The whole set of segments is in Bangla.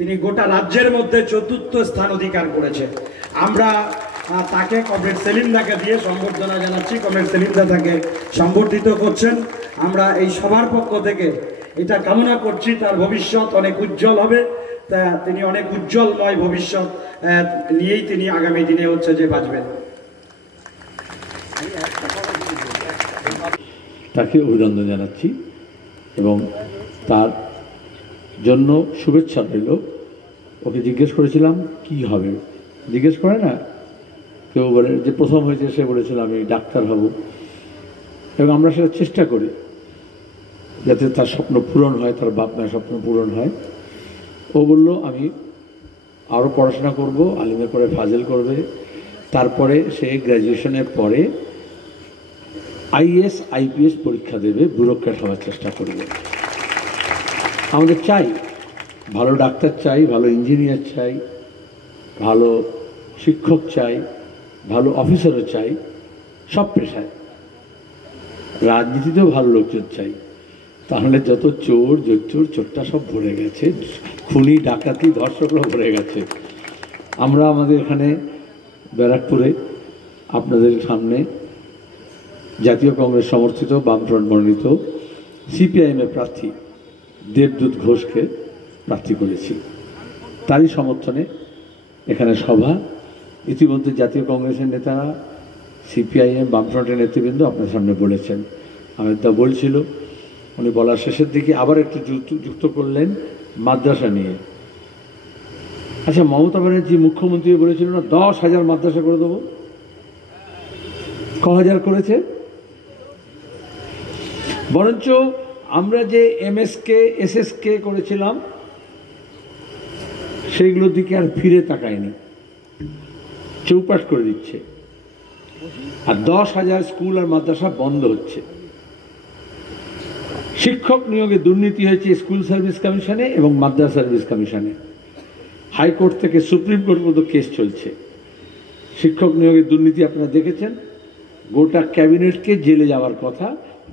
তিনি গোটা রাজ্যের মধ্যে ৪র্থ স্থান অধিকার করেছে। আমরা তাকে কমরেড সেলিমদাকে দিয়ে সম্বর্ধনা জানাচ্ছি। কমরেড সেলিমদা তাকে সম্বর্ধিত করছেন। আমরা এই সবার পক্ষ থেকে এটা কামনা করছি তার ভবিষ্যৎ অনেক উজ্জ্বল হবে। তা তিনি অনেক উজ্জ্বলময় ভবিষ্যৎ নিয়েই তিনি আগামী দিনে হচ্ছে যে বাঁচবেন। তাকে অভিনন্দন জানাচ্ছি এবং তার জন্য শুভেচ্ছা রইল। ওকে জিজ্ঞেস করেছিলাম কি হবে, জিজ্ঞেস করে না কেউ বলে যে প্রথম হয়েছে সে বলেছিল আমি ডাক্তার হব, এবং আমরা সেটা চেষ্টা করি যাতে তার স্বপ্ন পূরণ হয়, তার বাপ মায়ের স্বপ্ন পূরণ হয়। ও বলল আমি আরও পড়াশোনা করব, আলিমের পরে ফাজিল করবে, তারপরে সে গ্র্যাজুয়েশনের পরে আইএস আইপিএস পরীক্ষা দেবে, ব্যুরোক্র্যাট হওয়ার চেষ্টা করবে। আমাদের চাই ভালো ডাক্তার চাই, ভালো ইঞ্জিনিয়ার চাই, ভালো শিক্ষক চাই, ভালো অফিসারও চাই, সব পেশায়। রাজনীতিতেও ভালো লোকজন চাই। তাহলে যত চোর জোচ্চোর চোরটা সব ভরে গেছে, খুনি ডাকাতি ধর্ষকরা ভরে গেছে। আমরা আমাদের এখানে ব্যারাকপুরে আপনাদের সামনে জাতীয় কংগ্রেস সমর্থিত বামফ্রন্ট মনোনীত সিপিআইএমের প্রার্থী দেবদূত ঘোষকে প্রার্থী করেছি। তারই সমর্থনে এখানে সভা। ইতিমধ্যে জাতীয় কংগ্রেসের নেতারা, সিপিআইএম, বামফ্রন্টের নেতৃবৃন্দ আপনার সামনে বলেছেন। আমি তা বলছিল, উনি বলার শেষের দিকে আবার একটু যুক্ত করলেন মাদ্রাসা নিয়ে। আচ্ছা, মমতা ব্যানার্জি মুখ্যমন্ত্রী বলেছিল না 10,000 মাদ্রাসা করে দেবো, ক হাজার করেছে? বরঞ্চ আমরা যে এমএসকে এসএসকে করেছিলাম সেইগুলোর দিকে আর ফিরে তাকায়নি, চৌপাট করে দিচ্ছে। আর 10,000 স্কুল আর মাদ্রাসা বন্ধ হচ্ছে। শিক্ষক নিয়োগে দুর্নীতি হয়েছে স্কুল সার্ভিস কমিশনে এবং মাদ্রাসা সার্ভিস কমিশনে। হাইকোর্ট থেকে সুপ্রিম কোর্ট পর্যন্ত কেস চলছে। শিক্ষক নিয়োগের দুর্নীতি আপনারা দেখেছেন। গোটা ক্যাবিনেটকে জেলে যাওয়ার কথা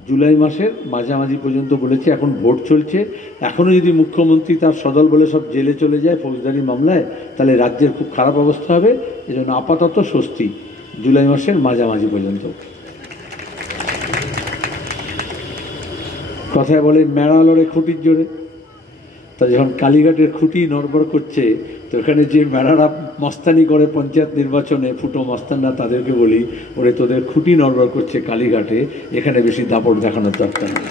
জুলাই মাসের মাঝামাঝি পর্যন্ত বলেছে। এখন ভোট চলছে, এখনও যদি মুখ্যমন্ত্রী তার সদল বলে সব জেলে চলে যায় ফৌজদারি মামলায়, তাহলে রাজ্যের খুব খারাপ অবস্থা হবে। এজন্য আপাতত স্বস্তি জুলাই মাসের মাঝামাঝি পর্যন্ত। কথায় বলে মেড়া লড়ে খুঁটির জোরে। তা যখন কালীঘাটের খুঁটি নড়বড় করছে, তো এখানে যে মেড়ারা মস্তানি করে পঞ্চায়েত নির্বাচনে, ফুটো মস্তানরা, তাদেরকে বলি ওরে তোদের খুঁটি নড়বড় করছে কালীঘাটে, এখানে বেশি দাপট দেখানোর দরকার নেই।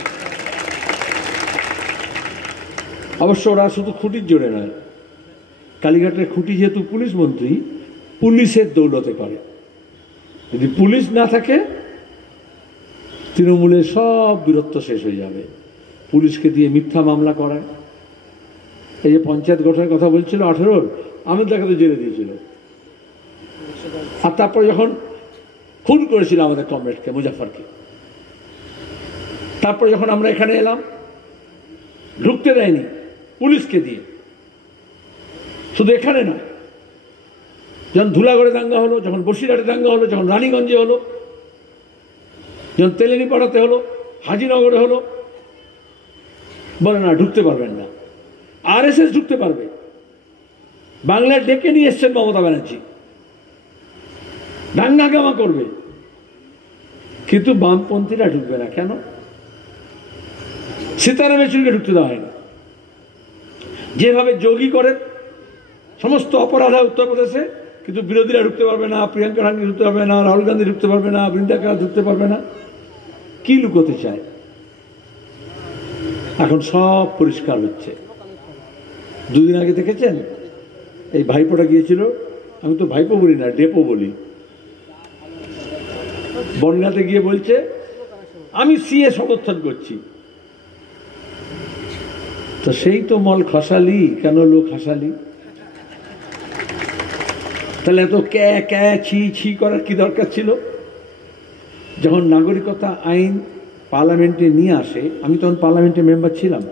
অবশ্য ওরা শুধু খুঁটির জোরে নয়, কালীঘাটের খুঁটি যেহেতু পুলিশ মন্ত্রী, পুলিশের দৌলতে করে। যদি পুলিশ না থাকে তৃণমূলের সব বীরত্ব শেষ হয়ে যাবে। পুলিশকে দিয়ে মিথ্যা মামলা করায়। এই যে পঞ্চায়েত গঠনের কথা বলছিল 18, আমের দেখাতে জেলে দিয়েছিল। আর তারপর যখন খুন করেছিল আমাদের কমরেডকে, মুজাফরকে, তারপর যখন আমরা এখানে এলাম ঢুকতে দেয়নি পুলিশকে দিয়ে। শুধু এখানে না, যখন ধুলাগড়ে দাঙ্গা হলো, যখন বসিরহাটে দাঙ্গা হলো, যখন রানীগঞ্জে হলো, যখন তেলেনিপাড়াতে হলো, হাজিনগরে হলো, বলে না ঢুকতে পারবেন না। আরএসএস ঢুকতে পারবে। বাংলায় ডেকে নিয়ে এসছেন মমতা ব্যানার্জি, দাঙ্গাগামা করবে, কিন্তু বামপন্থীরা ঢুকবে না। কেন? সীতারাম ইয়েচুরিকে ঢুকতে দেওয়া হয়নি। যেভাবে যোগী করে সমস্ত অপরাধ হয় উত্তরপ্রদেশে, কিন্তু বিরোধীরা ঢুকতে পারবে না, প্রিয়াঙ্কা গান্ধী ঢুকতে পারবে না, রাহুল গান্ধী ঢুকতে পারবে না, বৃন্দা কারা ঢুকতে পারবে না। কি লুকোতে চায়? এখন সব পরিষ্কার হচ্ছে। দুদিন আগে দেখেছেন এই ভাইপোটা গিয়েছিল, আমি তো ভাইপো বলি না, ডেপো বলি, বনগাঁতে গিয়ে বলছে আমি সিএ সমর্থন করছি। তো সেই তো মল খসালি, কেন লোক হাসালি? তাহলে এত ক্যা ক্যা ছি ছি করার কি দরকার ছিল? যখন নাগরিকতা আইন পার্লামেন্টে নিয়ে আসে, আমি তখন পার্লামেন্টের মেম্বার ছিলাম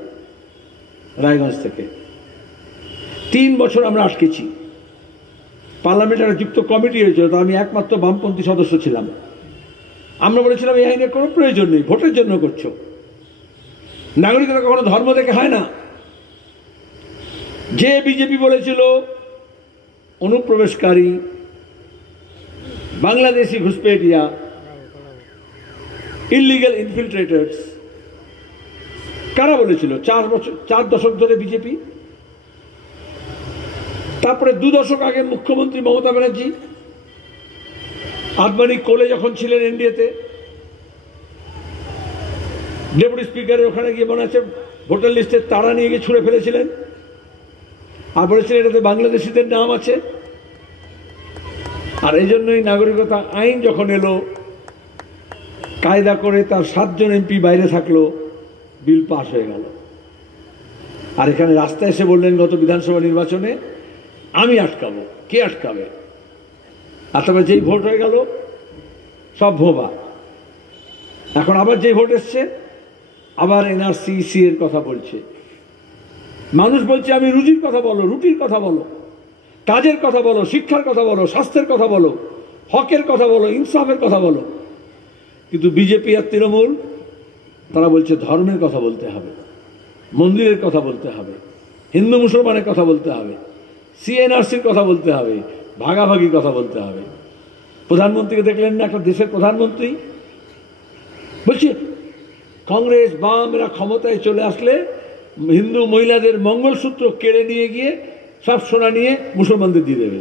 রায়গঞ্জ থেকে। 3 বছর আমরা আটকেছি। পার্লামেন্টের একটা যুক্ত কমিটি হয়েছিল, তো আমি একমাত্র বামপন্থী সদস্য ছিলাম। আমরা বলেছিলাম এই আইনের কোনো প্রয়োজন নেই, ভোটের জন্য করছো। নাগরিকতা কখনো ধর্ম দেখে হয় না। যে বিজেপি বলেছিল অনুপ্রবেশকারী বাংলাদেশি ঘুষপেটিয়া ইলিগাল ইনফিল্ট্রেটার্স, কারা বলেছিল? 4 দশক ধরে বিজেপি। তারপরে 2 দশক আগে মুখ্যমন্ত্রী মমতা ব্যানার্জি আদবানি কোলে যখন ছিলেন এনডিএতে, ডেপুটি স্পিকারের ওখানে গিয়ে মনে আছে ভোটার লিস্টের তারা নিয়ে গিয়ে ছুঁড়ে ফেলেছিলেন, আর বলেছিলেন এটাতে বাংলাদেশিদের নাম আছে। আর এই জন্যই নাগরিকতা আইন যখন এলো, কায়দা করে তার 7 জন এমপি বাইরে থাকলো, বিল পাস হয়ে গেল। আর এখানে রাস্তায় এসে বললেন গত বিধানসভা নির্বাচনে আমি আটকাবো। কে আটকাবে? আর তবে যেই ভোট হয়ে গেল সব ভোবা। এখন আবার যেই ভোট এসছে আবার এনআরসি এর কথা বলছে। মানুষ বলছে আমি রুজির কথা বলো, রুটির কথা বলো, কাজের কথা বলো, শিক্ষার কথা বলো, স্বাস্থ্যের কথা বলো, হকের কথা বলো, ইনসাফের কথা বলো। কিন্তু বিজেপি আর তৃণমূল তারা বলছে ধর্মের কথা বলতে হবে, মন্দিরের কথা বলতে হবে, হিন্দু মুসলমানের কথা বলতে হবে, সিএনআরসির কথা বলতে হবে, ভাগাভাগির কথা বলতে হবে। প্রধানমন্ত্রীকে দেখলেন না? একটা দেশের প্রধানমন্ত্রী বলছে কংগ্রেস বাম এরা ক্ষমতায় চলে আসলে হিন্দু মহিলাদের মঙ্গলসূত্র কেড়ে নিয়ে গিয়ে সব সোনা নিয়ে মুসলমানদের দিয়ে দেবে।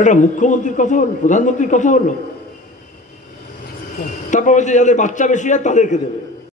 এটা মুখ্যমন্ত্রীর কথা হলো, প্রধানমন্ত্রীর কথা হলো। তারপর বলছে যাদের বাচ্চা বেশি হয় তাদেরকে দেবে।